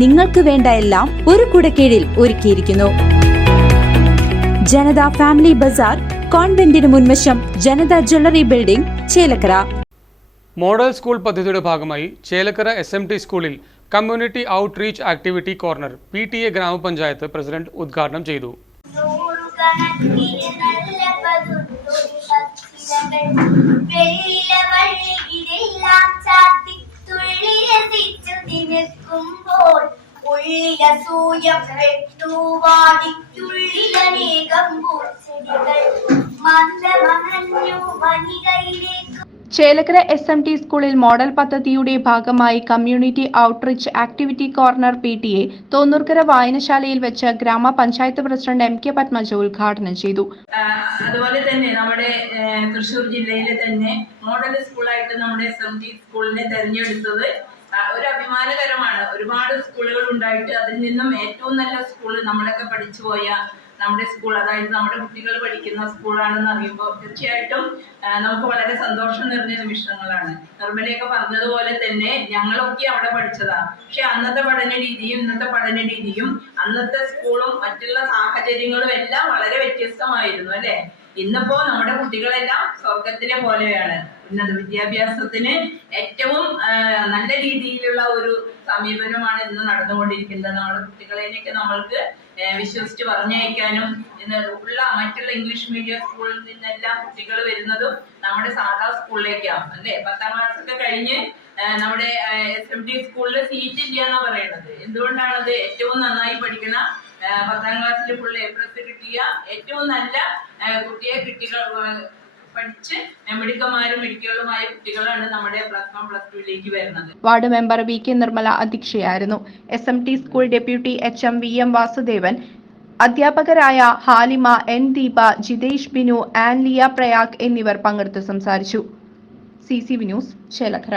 നിങ്ങൾക്ക് വേണ്ട എല്ലാം ഒരു കുടക്കീഴിൽ ഒരുക്കിയിരിക്കുന്നു. ജനത ഫാമിലി ബസാർ കോൺവെന്റിന് മുൻവശം Janata jewellery building Chelakkara. Model school പദ്ധതിയുടെ ഭാഗമായി ചേലക്കര എസ് എം ടി സ്കൂളിൽ community outreach activity corner P T A ഗ്രാമപഞ്ചായത്ത് പ്രസിഡന്റ് ഉദ്ഘാടനം ചെയ്തു. രസിച്ചു തിനിൽക്കുമ്പോൾ ഉള്ളില സൂര്യപ്പെട്ടുവാടിക്കുള്ളിലനേകം പൂച്ചെടികൾ വനികയിലേക്ക്. ചേലക്കര എസ് എം ടി സ്കൂളിൽ മോഡൽ പദ്ധതിയുടെ ഭാഗമായി community outreach activity corner P T A Thonnurkara വായനശാലയിൽ വെച്ച് ഗ്രാമപഞ്ചായത്ത് പ്രസിഡന്റ് എം കെ പത്മജ ഉദ്ഘാടനം ചെയ്തു. അതുപോലെ തന്നെ നമ്മുടെ തൃശൂർ തൃശ്ശൂർ ജില്ലയിലെ തന്നെ മോഡൽ സ്കൂളായിട്ട് നമ്മുടെ എസ് എം ടി സ്കൂളിനെ തെരഞ്ഞെടുത്തത് ഒരു അഭിമാനകരമാണ് ഒരുപാട് സ്കൂളുകൾ ഉണ്ടായിട്ട് അതിൽ നിന്നും ഏറ്റവും നല്ല സ്കൂൾ നമ്മളൊക്കെ പഠിച്ചു പോയ നമ്മുടെ സ്കൂൾ അതായത് നമ്മുടെ കുട്ടികൾ പഠിക്കുന്ന സ്കൂളാണെന്ന് അറിയുമ്പോൾ തീർച്ചയായിട്ടും നമുക്ക് വളരെ സന്തോഷം നിറഞ്ഞ നിമിഷങ്ങളാണ്. നിർമ്മലയൊക്കെ പറഞ്ഞതുപോലെ തന്നെ ഞങ്ങളൊക്കെ അവിടെ പഠിച്ചതാ. പക്ഷെ അന്നത്തെ പഠന രീതിയും ഇന്നത്തെ പഠന രീതിയും അന്നത്തെ സ്കൂളും മറ്റുള്ള സാഹചര്യങ്ങളും എല്ലാം വളരെ വ്യത്യസ്തമായിരുന്നു അല്ലെ? ഇന്നിപ്പോ നമ്മുടെ കുട്ടികളെല്ലാം സ്വർഗത്തിലെ പോലെയാണ്. ഉന്നത വിദ്യാഭ്യാസത്തിന് ഏറ്റവും നല്ല ഒരു സമീപനമാണ് ഇന്ന് നടന്നുകൊണ്ടിരിക്കുന്നത്. നമ്മുടെ കുട്ടികളെയൊക്കെ നമ്മൾക്ക് വിശ്വസിച്ച് പറഞ്ഞയക്കാനും ഉള്ള മറ്റുള്ള ഇംഗ്ലീഷ് മീഡിയം സ്കൂളിൽ നിന്നെല്ലാം കുട്ടികൾ വരുന്നതും നമ്മുടെ സാധാ സ്കൂളിലേക്കാണ് അല്ലെ? പത്താം ക്ലാസ് ഒക്കെ കഴിഞ്ഞ് നമ്മുടെ എസ് എം ടി സ്കൂളിൽ സീറ്റ് ഇല്ല എന്നാ പറയുന്നത് എന്തുകൊണ്ടാണത് ഏറ്റവും നന്നായി പഠിക്കുന്ന പത്താം ക്ലാസ്സിൽ ഫുൾ എ പ്ലസ് കിട്ടിയ ഏറ്റവും നല്ല കുട്ടിയെ കുട്ടികൾ കുട്ടികളാണ് നമ്മുടെ വരുന്നത്. Ward member V K Nirmala അധ്യക്ഷയായിരുന്നു. S M T school deputy H M V M Vasudevan. അധ്യാപകരായ ഹാലിമ എൻ ദീപ ജിതേഷ് ബിനു ആൻലിയ പ്രയാഗ് എന്നിവർ പങ്കെടുത്ത് സംസാരിച്ചു. C C V news Chelakkara.